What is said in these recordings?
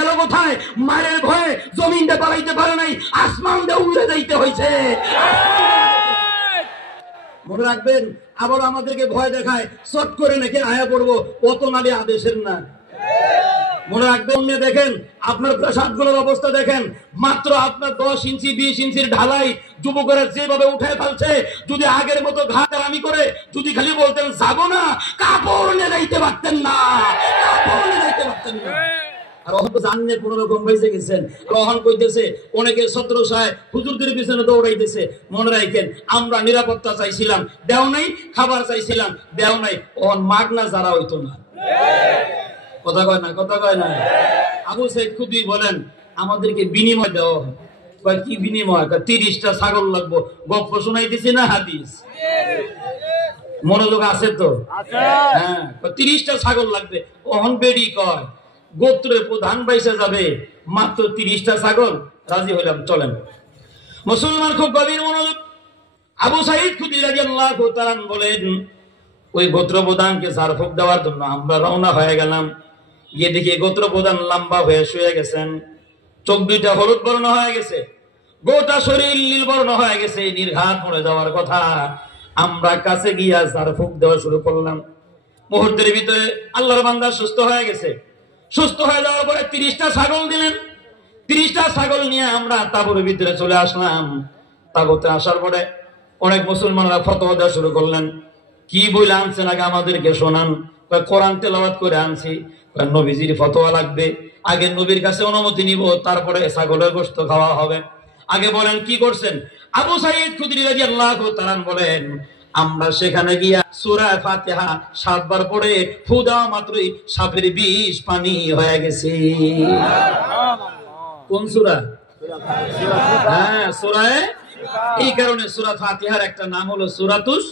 গেল কোথায়? মায়ের ভয়ে জমিনটা পালাইতে পারে নাই, আসমান দিয়ে উড়ে যাইতে হয়েছে। মনে রাখবেন, আবার আমাদেরকে ভয় দেখায় চট করে নাকি আয়া পড়বো, অত নালে আদেশের না। মনে রাখবেন, দেখেন আপনার প্রাসাদগুলোর অবস্থা দেখেন, মাত্র আপনার 10 ইঞ্চি 20 ইঞ্চির ঢালাই যুবকরা যেভাবে উঠে ফেলছে। যদি আগের মতো ঘাটারামি করে যদি খালি বলতেন যাবো না, কাপড় নিয়ে যাইতে পারতেন না, কাপড় নিয়ে যাইতে পারতেন না। আর অহন তো জানলে কোন রকম বেঁচে গেছেন। অহন কইতেছে অনেকে 1700 হুজুরদের পিছনে দৌড়াইতেছে। মনে রাখেন, আমরা নিরাপত্তা চাইছিলাম, দেও নাই, খাবার চাইছিলাম, দেও নাই। অহন মাগনা যারা হইতো না। কথা কয় না, কথা কয় না। আবু সাইদ খুদরি বলেন আমাদেরকে বিনিময় দেওয়া হয়। কি বিনিময়? 30টা ছাগল লাগবো। গপ্প শোনাইতেছি না হাদিস? মনোযোগ আছে তো? হ্যাঁ, 30টা ছাগল লাগবে। অহন বেডি কয় গোত্রের প্রধান বাইসা যাবে, মাত্র 30টা ছাগল। রাজি হইলাম, চলেন। মুসলমান খুব গভীর মনোযোগ। আবু সাইদ খুদরি রাদিয়াল্লাহু তাআলা বলেন ওই গোত্র প্রধানকে ঝাড়ফুঁক দেওয়ার জন্য আমরা রওনা হয়ে গেলাম। গিয়ে দেখি গোত্র প্রধান লম্বা হয়ে শুয়ে গেছেন, চোখ দুইটা হলুদ বর্ণ হয়ে গেছে, গোটা শরীর নীল বর্ণ হয়ে গেছে, নির্ঘাত মরে যাওয়ার কথা। আমরা কাছে গিয়া ঝাড়ফুঁক দেওয়া শুরু করলাম। মুহূর্তের ভিতরে আল্লাহর বান্দা সুস্থ হয়ে গেছে। সুস্থ হয়ে যাওয়ার পরে 30টা ছাগল দিলেন। 30টা ছাগল নিয়ে আমরা তাঁবুর ভিতরে চলে আসলাম। তাঁবুতে আসার পরে অনেক মুসলমানরা ফতোয়া দেওয়া শুরু করলেন। কি বলে আনছেন আগে আমাদেরকে শোনান। কোরআন তেলাওয়াত করে আনছি। নবীজির ফতোয়া লাগবে, আগে নবীর কাছে অনুমতি নিব, তারপরে ছাগলের গোশত খাওয়া হবে। আগে বলেন কি করছেন? আবু সাইদ খুদরি রাদিয়াল্লাহু তাআলা বলেন আমরা সেখানে গিয়া সূরা ফাতিহা 7 বার পড়ে ফু দেওয়া মাত্রই সাপের বিষ পানি হয়ে গেছে। কোন সূরা? হ্যাঁ, সূরা। এই কারণে সূরা ফাতিহার একটা নাম হলো সূরাতুশ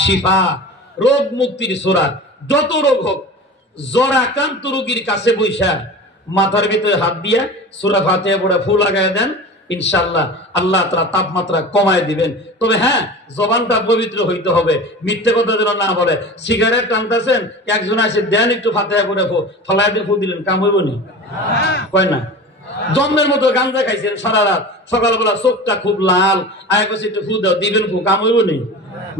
শিফা, রোগ মুক্তির সূরা। যত রোগ হোক, জ্বর আক্রান্ত রোগীর কাছে বৈশা মাথার ভিতরে হাত দিয়া সূরা ফাতিহা পড়ে ফু লাগায় দেন, ইনশাআল্লাহ আল্লাহ তাআলা তাপমাত্রা কমায় দিবেন। তবে হ্যাঁ, জবানটা পবিত্র হইতে হবে, মিথ্যে কথা যেন না বলে। সিগারেট টানতেছেন, একজন আসে দেন একটু ফাতিহা পড়ে ফু, ফলায় দিয়ে ফু দিলেন, কাম হইব নি? কয় না? জন্মের মতো গাঞ্জা খাইছেন সারা রাত, সকালবেলা চোখটা খুব লাল, আয় কাছে একটু ফু দাও, দিবেন ফু, কাম হইব নি?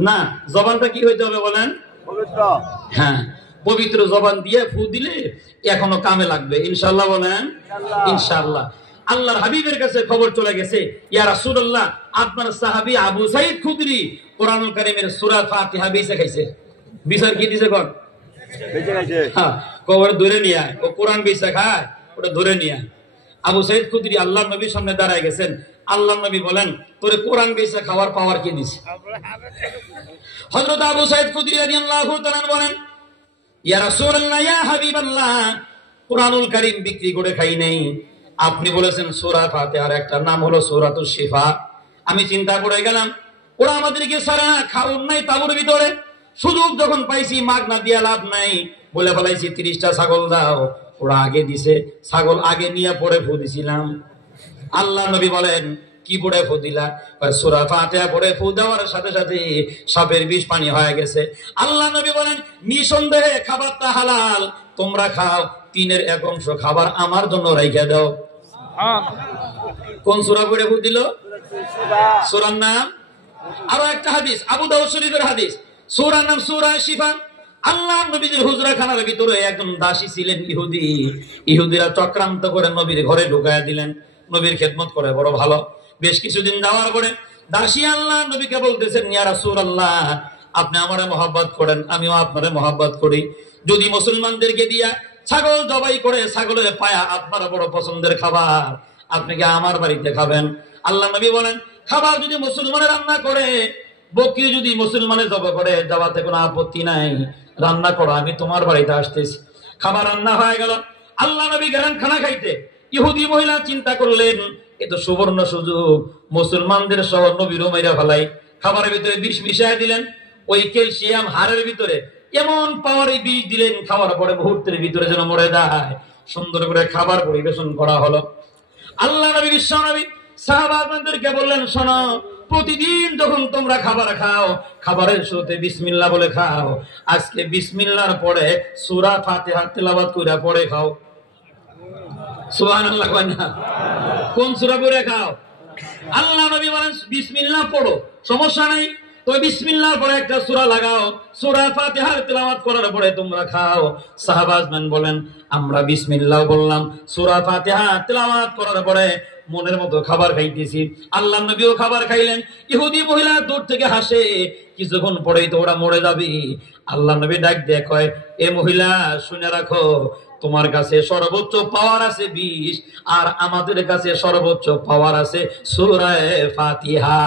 না, জবানটা কি হইতে হবে বলেন? পবিত্র। হ্যাঁ, পবিত্র জবান দিয়ে ফু দিলে এখনো কামে লাগবে, ইনশাআল্লাহ বলেন। ইনশাআল্লাহ। আল্লাহর হাবিবের কাছে খবর চলে গেছে, ইয়া রাসূলুল্লাহ আপনার সাহাবী আবু সাইদ খুদরি কোরআনুল কারীমের সূরা ফাতিহা বেঁচে খাইছে। বিচার কি দিছে কোন? বেঁচে খাইছে। হ্যাঁ, কবর ধরে নিয়া ও কোরআন বেঁচে খায়, ওটা ধরে নিয়া। আবু সাইদ খুদরি আল্লাহর নবীর সামনে দাঁড়ায় গেছেন। আল্লাহর নবী বলেন তোরে কোরআন বেঁচে খাওয়ার পাওয়ার কে দিছে? হযরত আবু সাইদ খুদরি রাদিয়াল্লাহু তাআলা বলেন ইয়া রাসূলুল্লাহ, ইয়া হাবিবাল্লাহ, কোরআনুল কারীম বিক্রি করে খাই নাই। আপনি বলেছেন সূরা ফাতিহার একটা নাম হলো সূরাতুশ শিফা। আমি চিন্তা করে গেলাম ওরা আমাদেরকে সারা খাওন নাই তাবুর ভিতরে, সুযোগ যখন পাইছি মাগনা দিয়া লাভ নাই, বলে বলাইছি 30টা ছাগল দাও। ওরা আগে দিছে, ছাগল আগে নিয়ে পড়ে ফু দিছিলাম। আল্লাহ নবী বলেন কি পড়ে ফু দিলা? সূরা ফাতিহা পড়ে ফু দেওয়ার সাথে সাথে সাপের বিষ পানি হয়ে গেছে। আল্লাহ নবী বলেন নিঃসন্দেহে খাবারটা হালাল, তোমরা খাও, 3-এর 1 অংশ খাবার আমার জন্য রাইখা দাও। কোন সূরা পড়ে ফু দিল? সূরার নাম। আরো একটা হাদিস, আবু দাউদ শরীফের হাদিস, সূরার নাম সূরা শিফা। আল্লাহ নবীর হুজরাখানার ভিতরে একজন দাসী ছিলেন ইহুদি। ইহুদিরা চক্রান্ত করে নবীর ঘরে ঢুকায়া দিলেন। নবীর খেদমত করে বড় ভালো। বেশ কিছুদিন যাওয়ার পরে দাসী আল্লাহ নবীকে বলতেছেন ইয়া রাসূলুল্লাহ আপনি আমারে মহব্বত করেন, আমিও আপনারে মহব্বত করি। যদি মুসলমানদেরকে দিয়া ছাগল জবাই করে ছাগলের পায়া আপনার বড় পছন্দের খাবার, আপনি কি আমার বাড়িতে খাবেন? আল্লাহ নবী বলেন খাবার যদি মুসলমানে রান্না করে, বকরি যদি মুসলমানে জবাই করে, যাওয়াতে কোনো আপত্তি নাই, রান্না করো, আমি তোমার বাড়িতে আসতেছি। খাবার রান্না হয়ে গেল, আল্লাহ নবী গেলেন খানা খাইতে। ইহুদি মহিলা চিন্তা করলেন এ তো সুবর্ণ সুযোগ, মুসলমানদের সহ নবীরও মাইরা ফেলাই। খাবারের ভিতরে বিষ মিশায় দিলেন, ওই ক্যালসিয়াম হাড়ের ভিতরে এমন পাওয়ারে বিষ দিলেন, খাওয়ার পরে মুহূর্তের ভিতরে যেন মরে যায়। সুন্দর করে খাবার পরিবেশন করা হলো। আল্লাহ নবী বিশ্ব নবী সাহাবাদেরকে বললেন শোনো, প্রতিদিন যখন তোমরা খাবার খাও, খাবারের শুরুতে বিসমিল্লাহ বলে খাও। আজকে বিসমিল্লাহর পরে সূরা ফাতিহা তেলাওয়াত কইরা পড়ে খাও। সুবহানাল্লাহ কয় না? কোন সূরা পড়ে খাও? আল্লাহ নবী বলেন বিসমিল্লাহ পড়ো, সমস্যা নাই। তবে বিসমিল্লাহর পরে একটা সূরা লাগাও, সূরা ফাতিহার তেলাওয়াত করার পরে তোমরা খাও। সাহাবাজমান বলেন আমরা বিসমিল্লাহ বললাম, সূরা ফাতিহা তেলাওয়াত করার পরে মনের মতো খাবার খাইতেছি। আল্লাহ নবীও খাবার খাইলেন। ইহুদি মহিলা দূর থেকে হাসে, কিছুক্ষণ পরেই তো ওরা মরে যাবে। আল্লাহ নবী ডাক দিয়ে কয়, এ মহিলা শুনে রাখো, তোমার কাছে সর্বোচ্চ পাওয়ার আছে বিষ, আর আমাদের কাছে সর্বোচ্চ পাওয়ার আছে সূরা ফাতিহা।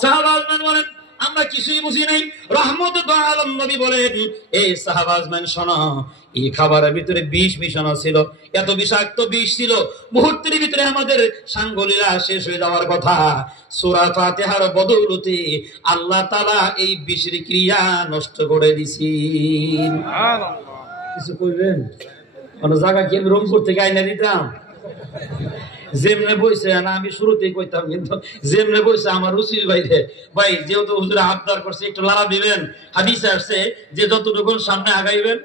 সাহাবাজমান বলেন আমরা কিছুই বুঝি নাই। রাহমাতুল্লাহ আলাইহি নবী বলেন, এই সাহাবাজমান শোনো, এই খাবারের ভিতরে বিষ মিশানো ছিল, এত বিষাক্ত বিষ ছিল, মুহূর্তের ভিতরে আমাদের সাঙ্গলীলা শেষ হয়ে যাওয়ার কথা। সূরা ফাতিহার বদৌলতে আল্লাহ তাআলা এই বিষের ক্রিয়া নষ্ট করে দিছেন। সুবহানাল্লাহ। কিছু কইবেন? কোন জায়গা কি আমি রংপুর থেকে আইনা দিতাম? যেমনে বইছে না, আমি শুরুতেই কইতাম, কিন্তু যেমনে বইছে আমার রুচির বাইরে। ভাই যেহেতু হুজুরে আবদার করছে একটু লাড়া দিবেন, হাদিসে আসছে যে যতটুকু সামনে আগাইবেন